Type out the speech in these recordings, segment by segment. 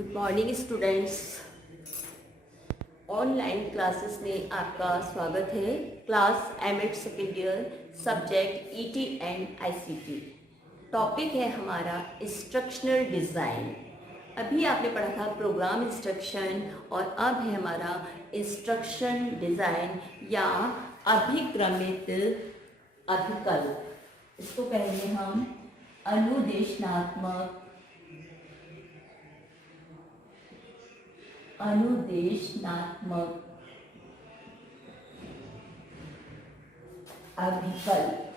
Good morning students. Online classes में आपका स्वागत है। Class MEd second year, subject ET and ICT. Topic है हमारा इंस्ट्रक्शनल डिज़ाइन। अभी आपने पढ़ा था प्रोग्राम इंस्ट्रक्शन और अब है हमारा इंस्ट्रक्शन डिज़ाइन या अभिक्रमित अभिकल्प। इसको कहेंगे हम अनुदेशनात्मक अभिकल्प।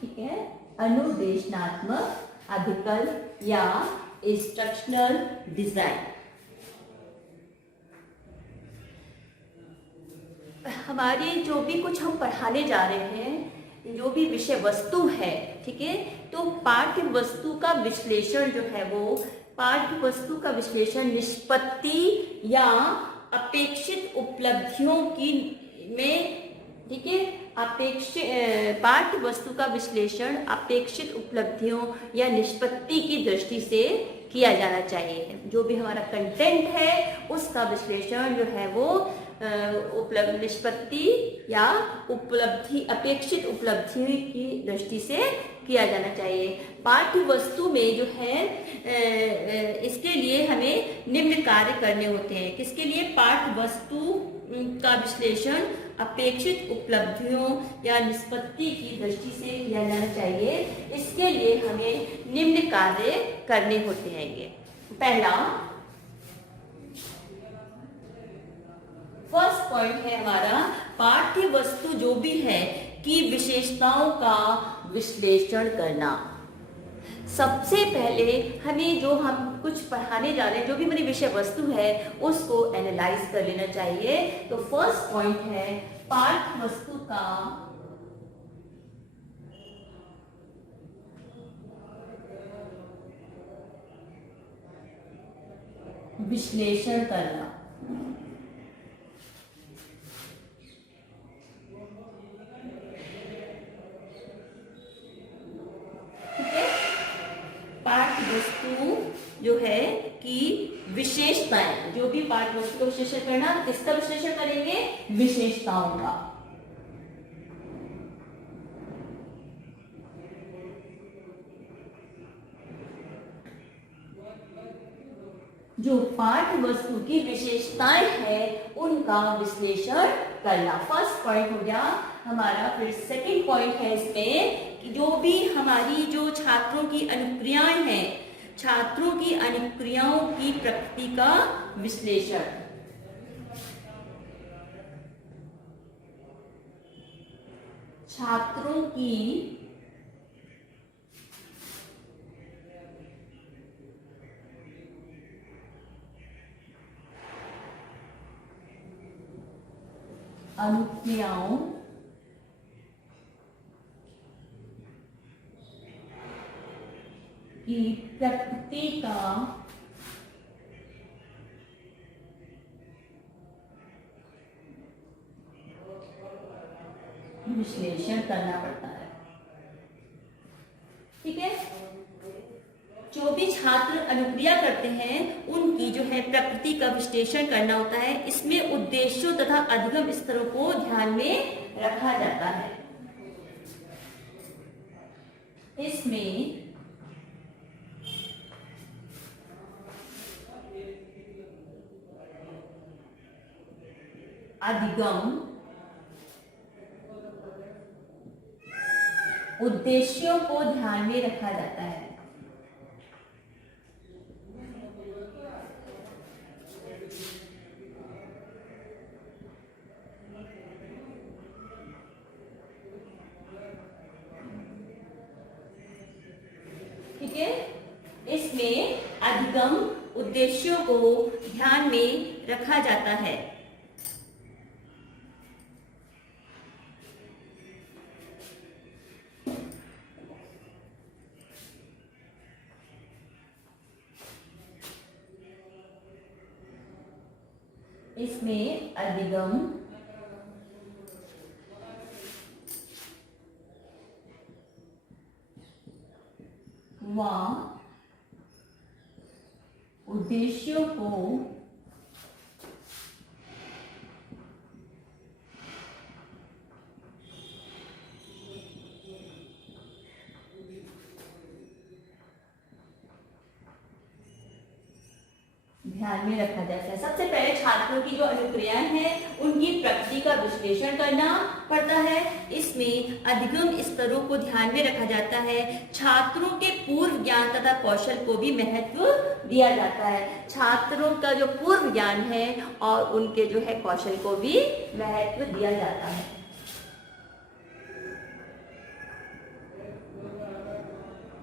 ठीक है, अनुदेशनात्मक अभिकल्प या इंस्ट्रक्शनल डिजाइन। हमारी जो भी कुछ हम पढ़ाने जा रहे हैं, जो भी विषय वस्तु है, ठीक है, तो पाठ्य वस्तु का विश्लेषण जो है वो पाठ्य वस्तु का विश्लेषण निष्पत्ति या अपेक्षित उपलब्धियों की में, ठीक है, अपेक्षित पाठ्य वस्तु का विश्लेषण अपेक्षित उपलब्धियों या निष्पत्ति की दृष्टि से किया जाना चाहिए। जो भी हमारा कंटेंट है उसका विश्लेषण जो है वो उपलब्ध निष्पत्ति या उपलब्धि अपेक्षित उपलब्धि की दृष्टि से किया जाना चाहिए। पाठ्य वस्तु में जो है इसके लिए हमें निम्न कार्य करने होते हैं। किसके लिए? पाठ्य वस्तु का विश्लेषण अपेक्षित उपलब्धियों या निष्पत्ति की दृष्टि से किया जाना चाहिए। इसके लिए हमें निम्न कार्य करने होते हैं। पहला फर्स्ट पॉइंट है हमारा पाठ्य वस्तु जो भी है की विशेषताओं का विश्लेषण करना। सबसे पहले हमें जो हम कुछ पढ़ाने जा रहे हैं, जो भी हमारी विषय वस्तु है उसको एनालाइज कर लेना चाहिए। तो फर्स्ट पॉइंट है पाठ्य वस्तु का विश्लेषण करना। पाठ्य वस्तु जो है कि विशेषताएं, जो भी पाठ्य वस्तु का विश्लेषण करना, किसका विश्लेषण करेंगे? विशेषताओं का। जो पाठ्य वस्तु की विशेषताएं हैं उनका विश्लेषण करना। फर्स्ट पॉइंट हो गया हमारा। फिर सेकंड पॉइंट है इसमें कि जो भी हमारी जो छात्रों की अनुक्रियाएं हैं, छात्रों की अनुक्रियाओं की प्रकृति का विश्लेषण। छात्रों की अनुक्रियाओं की प्रकृति का विश्लेषण करना पड़ता है। ठीक है, जो भी छात्र अनुक्रिया करते हैं उनकी जो है प्रकृति का विश्लेषण करना होता है। इसमें उद्देश्यों तथा अधिगम स्तरों को ध्यान में रखा जाता है। इसमें अधिगम उद्देश्यों को ध्यान में रखा जाता है। ठीक है, इसमें अधिगम उद्देश्यों को ध्यान में रखा जाता है। इसमें अधिगम व उद्देश्यों को ध्यान में रखा जाता है। सबसे पहले छात्रों की जो अनुक्रियाएं हैं उनकी प्रकृति का विश्लेषण करना पड़ता है। इसमें अधिगम स्तरों को ध्यान में रखा जाता है। छात्रों के पूर्व ज्ञान तथा कौशल को भी महत्व दिया जाता है। छात्रों का जो पूर्व ज्ञान है और उनके जो है कौशल को भी महत्व दिया जाता है।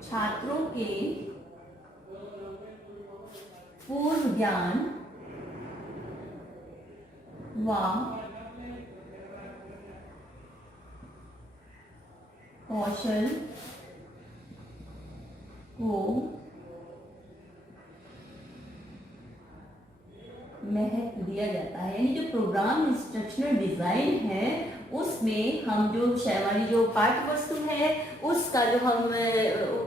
छात्रों के पूर्व ज्ञान व कौशल को महत्व दिया जाता है। यानी जो प्रोग्राम इंस्ट्रक्शनल डिजाइन है उसमें हम जो हमारी जो पाठ्य वस्तु है उसका जो हम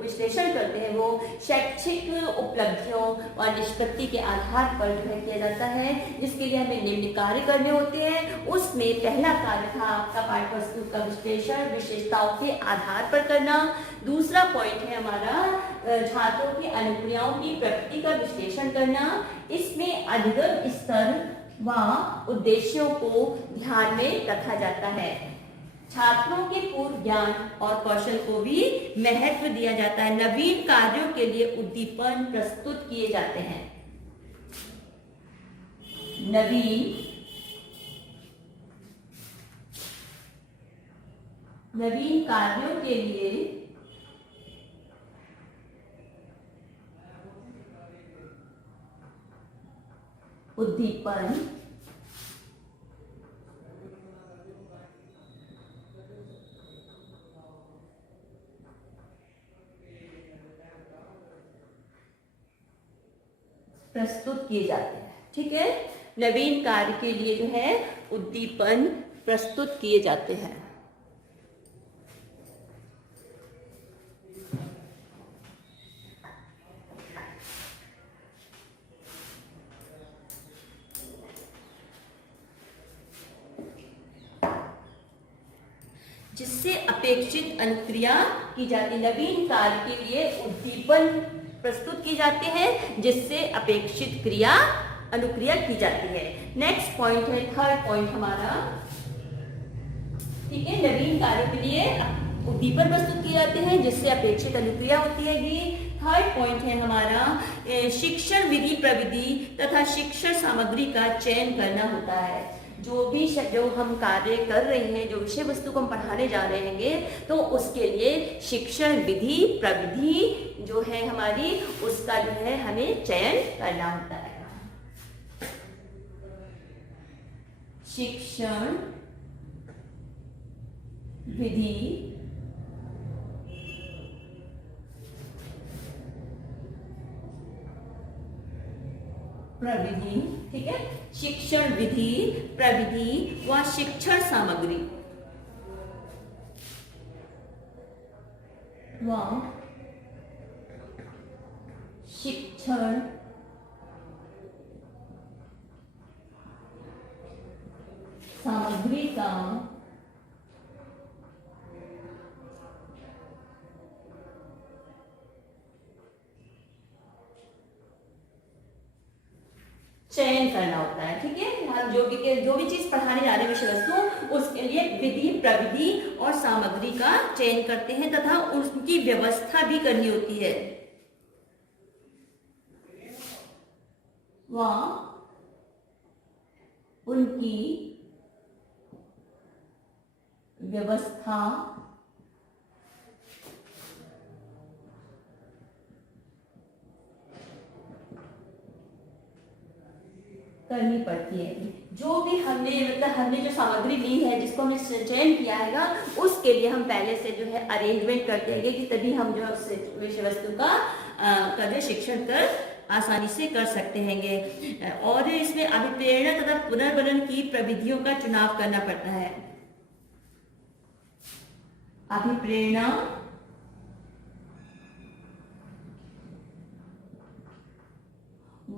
विश्लेषण करते हैं वो शैक्षिक उपलब्धियों और निष्पत्ति के आधार पर जो है किया जाता है, जिसके लिए हमें निम्न कार्य करने होते हैं। उसमें पहला कार्य था आपका पाठ्य वस्तु का विश्लेषण विशेषताओं के आधार पर करना। दूसरा पॉइंट है हमारा छात्रों की अनुक्रियाओं की प्रकृति का विश्लेषण करना। इसमें अधिगम स्तर व उद्देश्यों को ध्यान में रखा जाता है। छात्रों के पूर्व ज्ञान और कौशल को भी महत्व दिया जाता है। नवीन कार्यों के लिए उद्दीपन प्रस्तुत किए जाते हैं। नवीन कार्यों के लिए उद्दीपन प्रस्तुत किए जाते हैं। ठीक है, नवीन कार्य के लिए जो है उद्दीपन प्रस्तुत किए जाते हैं। जिससे अपेक्षित अनुक्रिया की जाती है। नवीन कार्य के लिए उद्दीपन प्रस्तुत की जाते हैं जिससे अपेक्षित क्रिया अनुक्रिया की जाती है। नेक्स्ट पॉइंट है, थर्ड पॉइंट हमारा। ठीक है, नवीन कार्य के लिए उद्दीपन प्रस्तुत किए जाते हैं जिससे अपेक्षित अनुक्रिया होती है। थर्ड पॉइंट है हमारा शिक्षण विधि प्रविधि तथा शिक्षण सामग्री का चयन करना होता है। जो हम कार्य कर रहे हैं, जो विषय वस्तु को हम पढ़ाने जा रहे हैं, तो उसके लिए शिक्षण विधि प्रविधि जो है हमारी, उसका जो है हमें चयन करना होता है। शिक्षण विधि प्रविधि, ठीक है, शिक्षण विधि प्रविधि व शिक्षण सामग्री व शिक्षण सामग्री का चयन करना होता है। ठीक है, हम जो भी चीज पढ़ाने जा रहे हैं विषय वस्तु, उसके लिए विधि प्रविधि और सामग्री का चयन करते हैं तथा उनकी व्यवस्था भी करनी होती है। वह उनकी व्यवस्था करनी पड़ती है। जो भी हमने जो सामग्री ली है, जिसको हमने चयन किया है, उसके लिए हम पहले से जो है अरेंजमेंट करते हैं कि तभी हम जो विषय वस्तु का जो शिक्षण कर आसानी से कर सकते हैं। और इसमें अभिप्रेरणा तथा पुनर्वलन की प्रविधियों का चुनाव करना पड़ता है। अभिप्रेरणा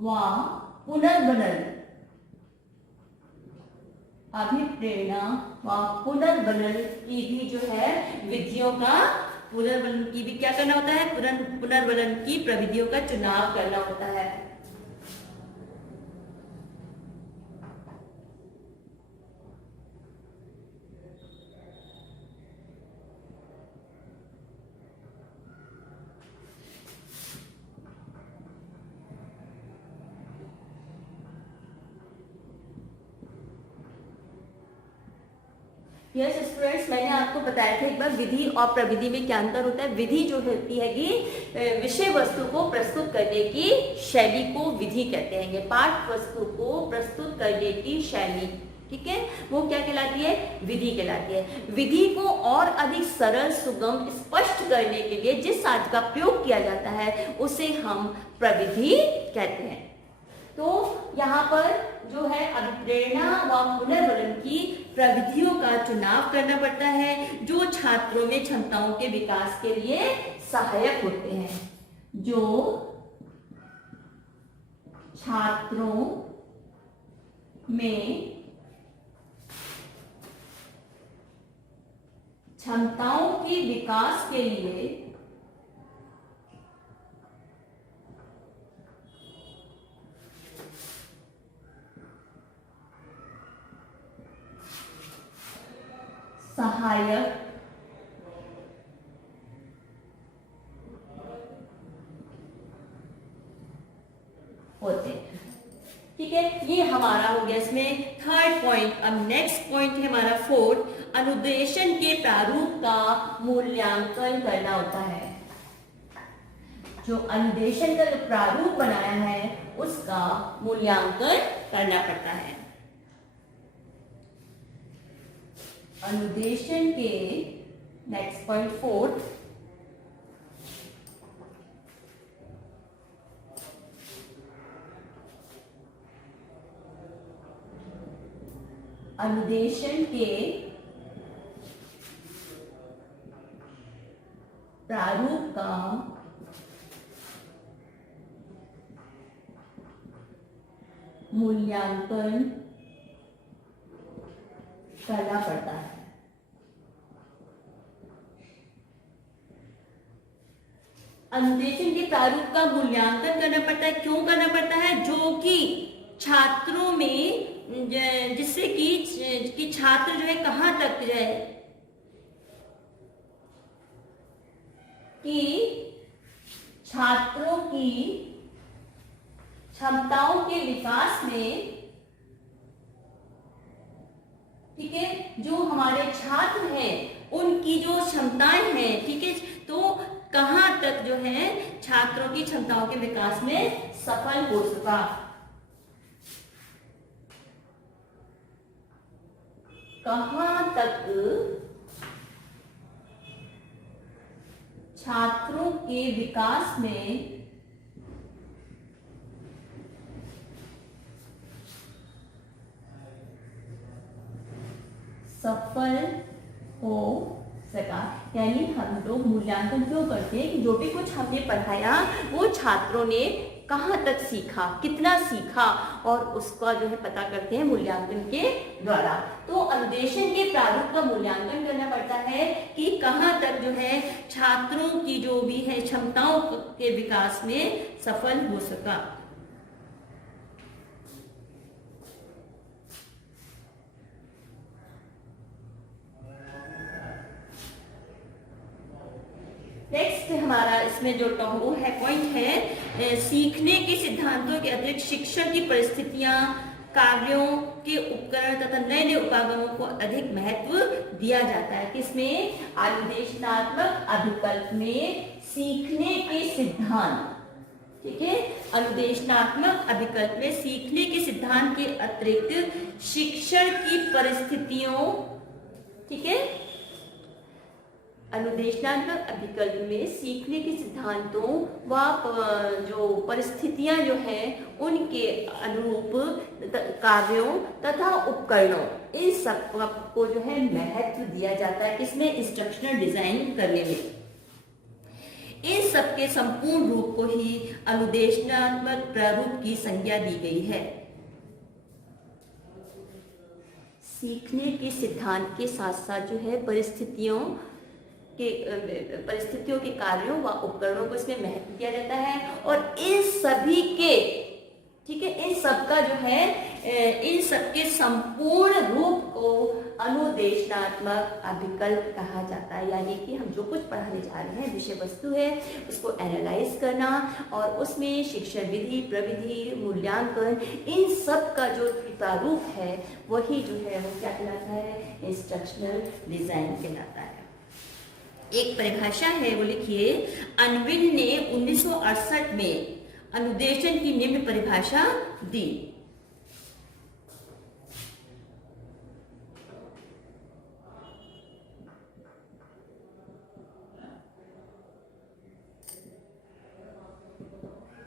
व पुनर्बनन, अभिप्रेरणा व पुनर्बनन की भी जो है विधियों का, पुनर्बनन की भी क्या करना होता है, पुनर्बनन की प्रविधियों का चुनाव करना होता है। यस स्टूडेंट्स, मैंने आपको बताया था एक बार विधि और प्रविधि में क्या अंतर होता है। विधि जो होती है कि विषय वस्तु को प्रस्तुत करने की शैली को विधि कहते हैं। पाठ वस्तु को प्रस्तुत करने की शैली, ठीक है, वो क्या कहलाती है, विधि कहलाती है। विधि को और अधिक सरल, सुगम, स्पष्ट करने के लिए जिस साधन का प्रयोग किया जाता है उसे हम प्रविधि कहते हैं। तो यहाँ पर जो है अभिप्रेरणा व पुनर्बनन की प्रविधियों का चुनाव करना पड़ता है जो छात्रों में क्षमताओं के विकास के लिए सहायक होते हैं, जो छात्रों में क्षमताओं के विकास के लिए सहायक होते हैं। ठीक है, ये हमारा हो गया इसमें थर्ड पॉइंट। अब नेक्स्ट पॉइंट है हमारा फोर्थ, अनुदेशन के प्रारूप का मूल्यांकन करना होता है। जो अनुदेशन का जो प्रारूप बनाया है उसका मूल्यांकन करना पड़ता है। अनुदेशन के नेक्स्ट पॉइंट फोर्थ, अनुदेशन के प्रारूप का मूल्यांकन करना पड़ता है। अनुदेशन के प्रारूप का मूल्यांकन करना पड़ता है। क्यों करना पड़ता है? जो कि छात्रों में, जिससे कि छात्र जो है कहाँ तक जो है कि छात्रों की क्षमताओं के विकास में, ठीक है, जो हमारे छात्र हैं उनकी जो क्षमताएं हैं, ठीक है, तो कहां तक जो है छात्रों की क्षमताओं के विकास में सफल हो सका। कहां तक छात्रों के विकास में सफल हो सका। यानी हम लोग मूल्यांकन क्यों करते हैं कि जो भी कुछ हमने पढ़ाया वो छात्रों ने कहाँ तक सीखा, कितना सीखा, और उसका जो है पता करते हैं मूल्यांकन के द्वारा। तो अनुदेशन के प्रारूप का मूल्यांकन करना पड़ता है कि कहाँ तक जो है छात्रों की जो भी है क्षमताओं के विकास में सफल हो सका। नेक्स्ट हमारा इसमें जो वो है पॉइंट है, सीखने के सिद्धांतों के अतिरिक्त शिक्षण की परिस्थितियां, कार्यों के उपकरण तथा नए नए उपागमों को अधिक महत्व दिया जाता है। किसमें? अनुदेशनात्मक अभिकल्प में सीखने के सिद्धांत, ठीक है, अनुदेशनात्मक अभिकल्प में सीखने के सिद्धांत के अतिरिक्त शिक्षण की परिस्थितियों, ठीक है, अनुदेशनात्मक अभिकल्प में सीखने के सिद्धांतों व जो परिस्थितियां जो हैं उनके अनुरूप कार्यों तथा उपकरणों, इन सब को जो है महत्व दिया जाता है। किसमें? इंस्ट्रक्शनल डिजाइन करने में। इन सबके संपूर्ण रूप को ही अनुदेशनात्मक प्रारूप की संज्ञा दी गई है। सीखने के सिद्धांत के साथ साथ जो है परिस्थितियों के कार्यों व उपकरणों को इसमें महत्व दिया जाता है, और इन सभी के, ठीक है, इन सब का जो है इन सबके संपूर्ण रूप को अनुदेशनात्मक अभिकल्प कहा जाता है। यानी कि हम जो कुछ पढ़ाने जा रहे हैं, विषय वस्तु है, उसको एनालाइज करना और उसमें शिक्षण विधि, प्रविधि, मूल्यांकन, इन सब का जो प्रारूप है वही जो है वो क्या कहलाता है, इंस्ट्रक्शनल डिजाइन कहलाता है। एक परिभाषा है, वो लिखिए, अनविन ने 1968 में अनुदेशन की निम्न परिभाषा दी।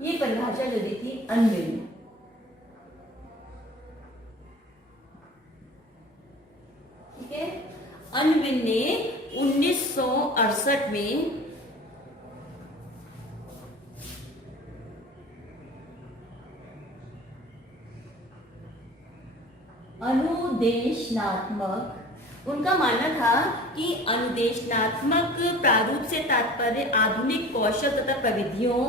ये परिभाषा जो दी थी अनविन, ठीक है, अनविन ने 1968 में अनुदेशनात्मक, उनका मानना था कि अनुदेशनात्मक प्रारूप से तात्पर्य आधुनिक कौशल तथा प्रविधियों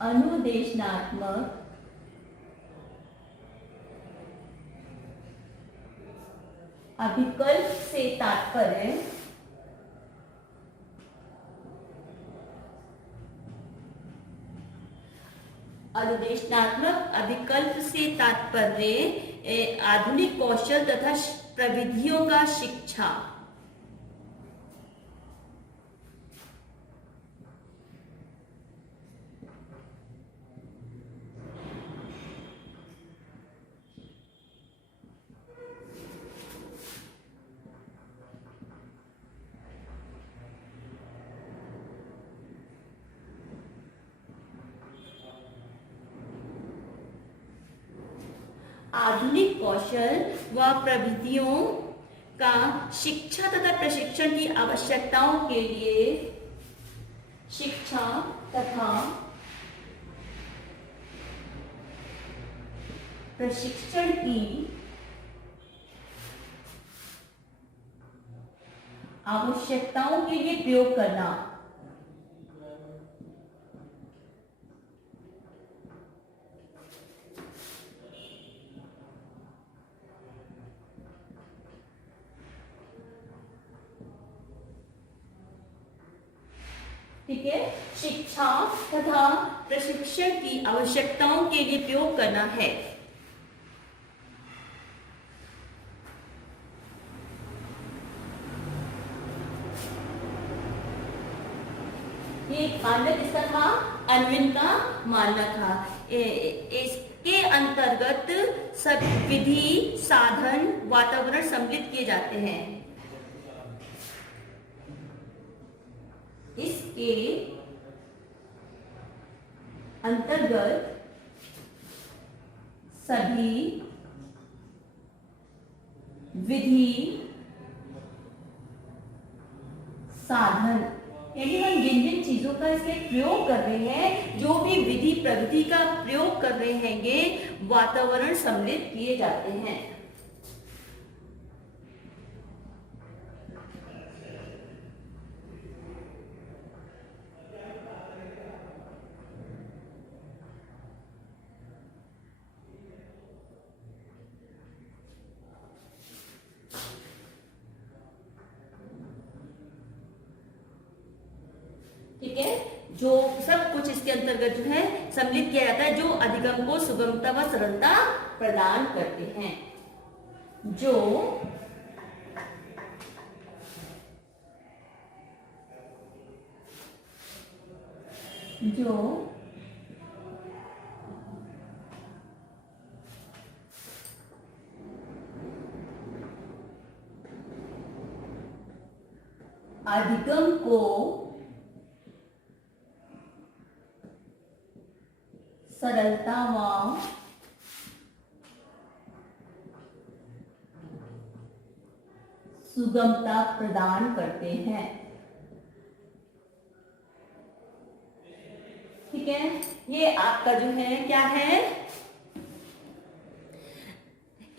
अनुदेशनात्मक अभिकल्प से तात्पर्य अनुदेशनात्मक अभिकल्प से तात्पर्य आधुनिक कौशल तथा प्रविधियों का शिक्षा, आधुनिक कौशल व प्रविधियों का शिक्षा तथा प्रशिक्षण की आवश्यकताओं के लिए शिक्षा तथा प्रशिक्षण की आवश्यकताओं के लिए प्रयोग करना, ठीक है, शिक्षा तथा प्रशिक्षण की आवश्यकताओं के लिए प्रयोग करना है। ये मानक इसका था, अनविन का मानना था। इसके अंतर्गत सब विधि, साधन, वातावरण सम्मिलित किए जाते हैं। इसके अंतर्गत सभी विधि, साधन, यानी हम जिन जिन चीजों का इसमें प्रयोग कर रहे हैं, जो भी विधि प्रविधि का प्रयोग कर रहे हैं, वातावरण सम्मिलित किए जाते हैं। ठीक है, जो सब कुछ इसके अंतर्गत जो है सम्मिलित किया जाता है, जो अधिगम को सुगमता व सरलता प्रदान करते हैं, जो अधिगम को सरलता व सुगमता प्रदान करते हैं। ठीक है, ये आपका जो है क्या है,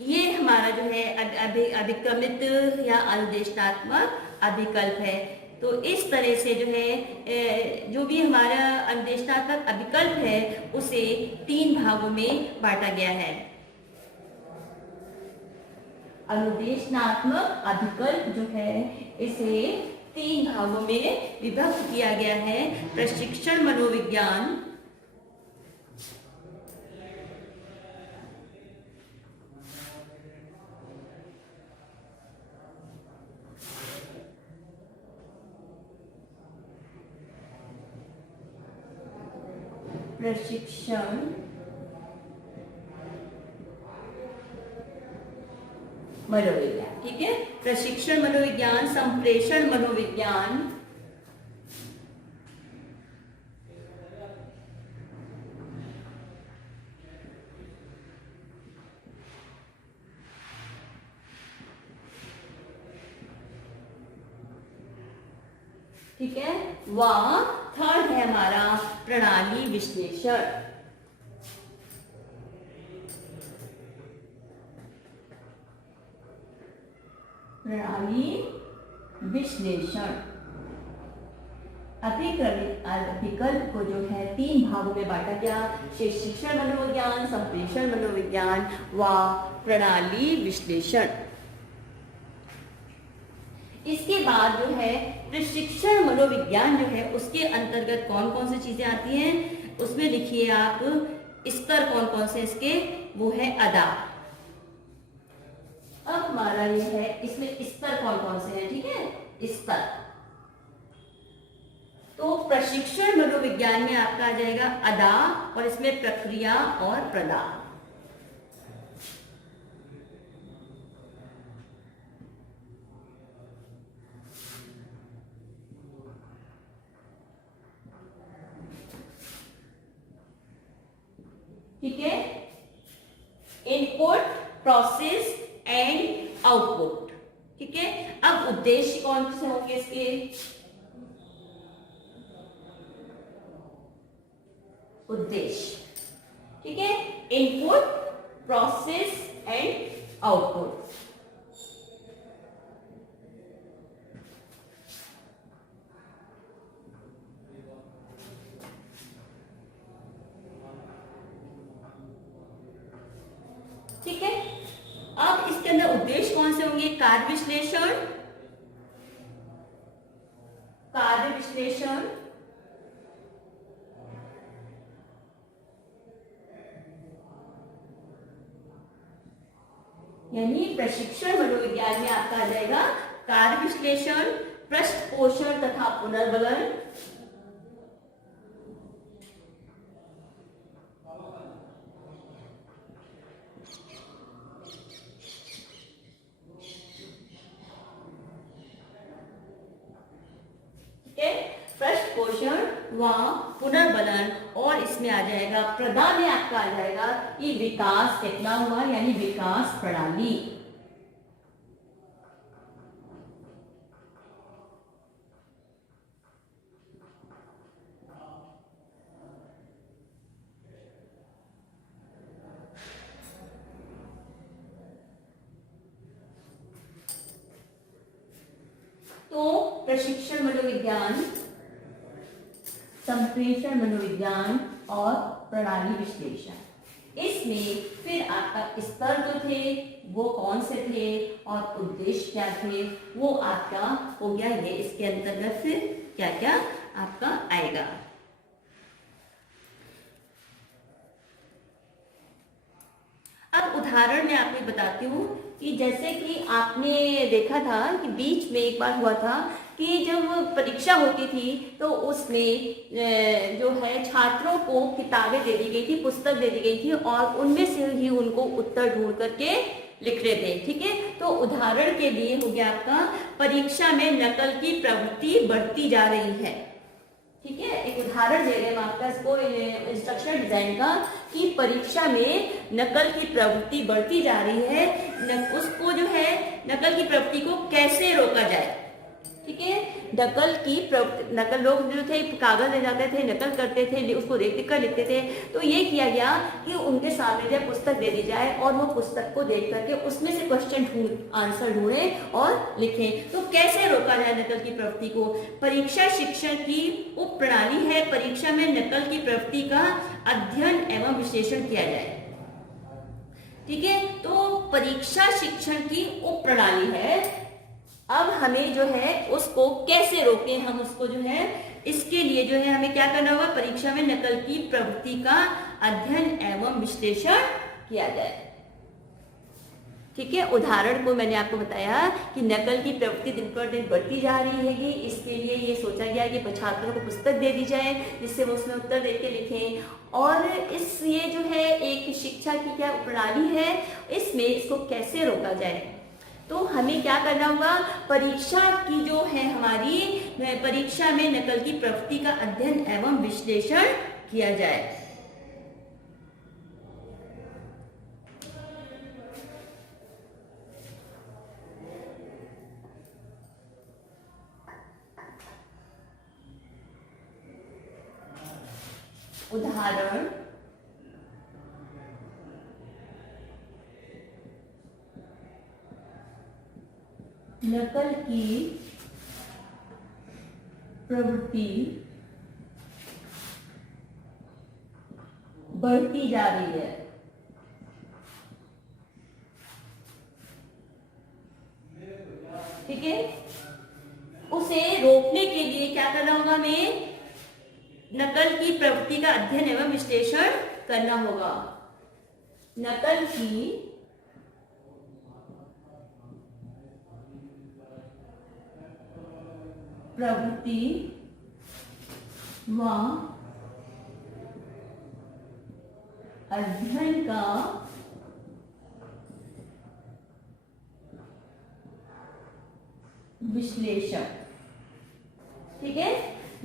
ये हमारा जो है अभिक्रमित या अनुदेशनात्मक अभिकल्प है। तो इस तरह से जो है जो भी हमारा अनुदेशनात्मक अभिकल्प है उसे 3 भागों में बांटा गया है। अनुदेशनात्मक अभिकल्प जो है इसे 3 भागों में विभक्त किया गया है। प्रशिक्षण मनोविज्ञान, प्रशिक्षण मनोविज्ञान, ठीक है, प्रशिक्षण मनोविज्ञान, संप्रेषण मनोविज्ञान, ठीक है, व थर्ड है हमारा प्रणाली विश्लेषण। प्रणाली विश्लेषण अभिकल्प को जो है 3 भागों में बांटा गया, शिक्षण मनोविज्ञान, संप्रेषण मनोविज्ञान व प्रणाली विश्लेषण। इसके बाद जो है प्रशिक्षण मनोविज्ञान जो है उसके अंतर्गत कौन कौन सी चीजें आती हैं, उसमें लिखिए आप स्तर कौन कौन से इसके, वो है अदा। अब हमारा ये है इसमें स्तर कौन कौन से हैं, ठीक है, स्तर। तो प्रशिक्षण मनोविज्ञान में आपका आ जाएगा अदा और इसमें प्रक्रिया और प्रदान। ठीक है, इनपुट, प्रोसेस एंड आउटपुट। ठीक है, अब उद्देश्य कौन से होंगे इसके, उद्देश्य, ठीक है, इनपुट, प्रोसेस एंड आउटपुट। ठीक है, अब इसके अंदर उद्देश्य कौन से होंगे, कार्य विश्लेषण, कार्य विश्लेषण, यानी प्रशिक्षण मनोविज्ञान में आपका आ जाएगा कार्य विश्लेषण, पृष्ठ पोषण तथा पुनर्बलन, पृष्ठ पोषण व पुनर्बलन, और इसमें आ जाएगा प्रदान में आपका आ जाएगा कि विकास कितना हुआ, यानी विकास प्रणाली। तो प्रशिक्षण मनोविज्ञान, संप्रेषण मनोविज्ञान और प्रणाली विश्लेषण, इसमें फिर आपका स्तर जो थे वो कौन से थे और उद्देश्य क्या थे वो आपका हो गया। ये इसके अंतर्गत फिर क्या क्या आपका आएगा। अब उदाहरण मैं आपको बताती हूँ कि जैसे कि आपने देखा था कि बीच में एक बार हुआ था कि जब परीक्षा होती थी तो उसमें जो है छात्रों को किताबें दे दी गई थी, पुस्तक दे दी गई थी और उनमें से ही उनको उत्तर ढूंढ करके लिखने थे। ठीक है, तो उदाहरण के लिए हो गया आपका परीक्षा में नकल की प्रवृत्ति बढ़ती जा रही है। ठीक है, एक उदाहरण दे रहे हैं आपका इसको इंस्ट्रक्शन डिजाइन का कि परीक्षा में नकल की प्रवृत्ति बढ़ती जा रही है, उसको जो है नकल की प्रवृत्ति को कैसे रोका जाए। ठीक है, नकल लोग जो थे कागज ले जाते थे, नकल करते थे, उसको देख कर लिखते थे। तो ये किया गया कि उनके सामने जब पुस्तक दे दी जाए और वो पुस्तक को देख करके उसमें से क्वेश्चन आंसर ढूंढें और लिखें। तो कैसे रोका जाए नकल की प्रवृत्ति को? परीक्षा शिक्षण की उप प्रणाली है, परीक्षा में नकल की प्रवृत्ति का अध्ययन एवं विश्लेषण किया जाए। ठीक है, तो परीक्षा शिक्षण की उप प्रणाली है। अब हमें जो है उसको कैसे रोकें, हम उसको जो है इसके लिए जो है हमें क्या करना होगा, परीक्षा में नकल की प्रवृत्ति का अध्ययन एवं विश्लेषण किया जाए। ठीक है, उदाहरण को मैंने आपको बताया कि नकल की प्रवृत्ति दिन पर दिन बढ़ती जा रही है। इसके लिए ये सोचा गया कि छात्रों को पुस्तक दे दी जाए जिससे वो उसमें उत्तर देख के लिखें। और ये जो है एक शिक्षा की क्या प्रणाली है, इसमें इसको कैसे रोका जाए। तो हमें क्या करना होगा, परीक्षा की जो है हमारी परीक्षा में नकल की प्रवृत्ति का अध्ययन एवं विश्लेषण किया जाए। उदाहरण नकल की प्रवृत्ति बढ़ती जा रही है। ठीक है, उसे रोकने के लिए क्या करना होगा, हमें नकल की प्रवृत्ति का अध्ययन एवं विश्लेषण करना होगा। नकल की प्रवृत्ति व अध्ययन का विश्लेषण। ठीक है,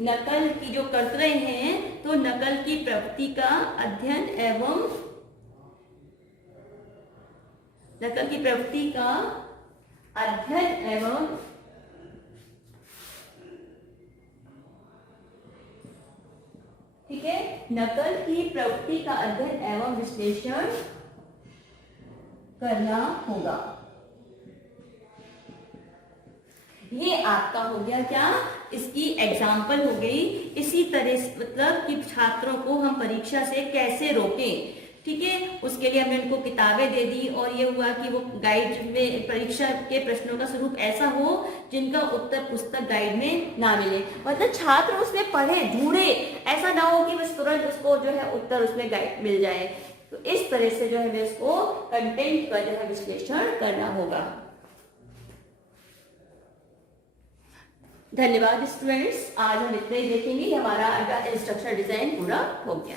नकल की जो कर रहे हैं तो नकल की प्रवृत्ति का अध्ययन एवं नकल की प्रवृत्ति का अध्ययन एवं ठीक है, नकल की प्रवृत्ति का अध्ययन एवं विश्लेषण करना होगा। ये आपका हो गया क्या, इसकी एग्जाम्पल हो गई। इसी तरह मतलब कि छात्रों को हम परीक्षा से कैसे रोकें। ठीक है, उसके लिए हमने उनको किताबें दे दी और ये हुआ कि वो गाइड में परीक्षा के प्रश्नों का स्वरूप ऐसा हो जिनका उत्तर पुस्तक गाइड में ना मिले। मतलब छात्र उसमें पढ़े ढूंढे, ऐसा ना हो कि बस तुरंत उसको जो है उत्तर उसमें गाइड मिल जाए। तो इस तरह से जो है हमें उसको कंटेंट का जो है विश्लेषण करना होगा। धन्यवाद स्टूडेंट्स, आज हम इतना ही देखेंगे। हमारा इंस्ट्रक्शन डिजाइन पूरा हो गया।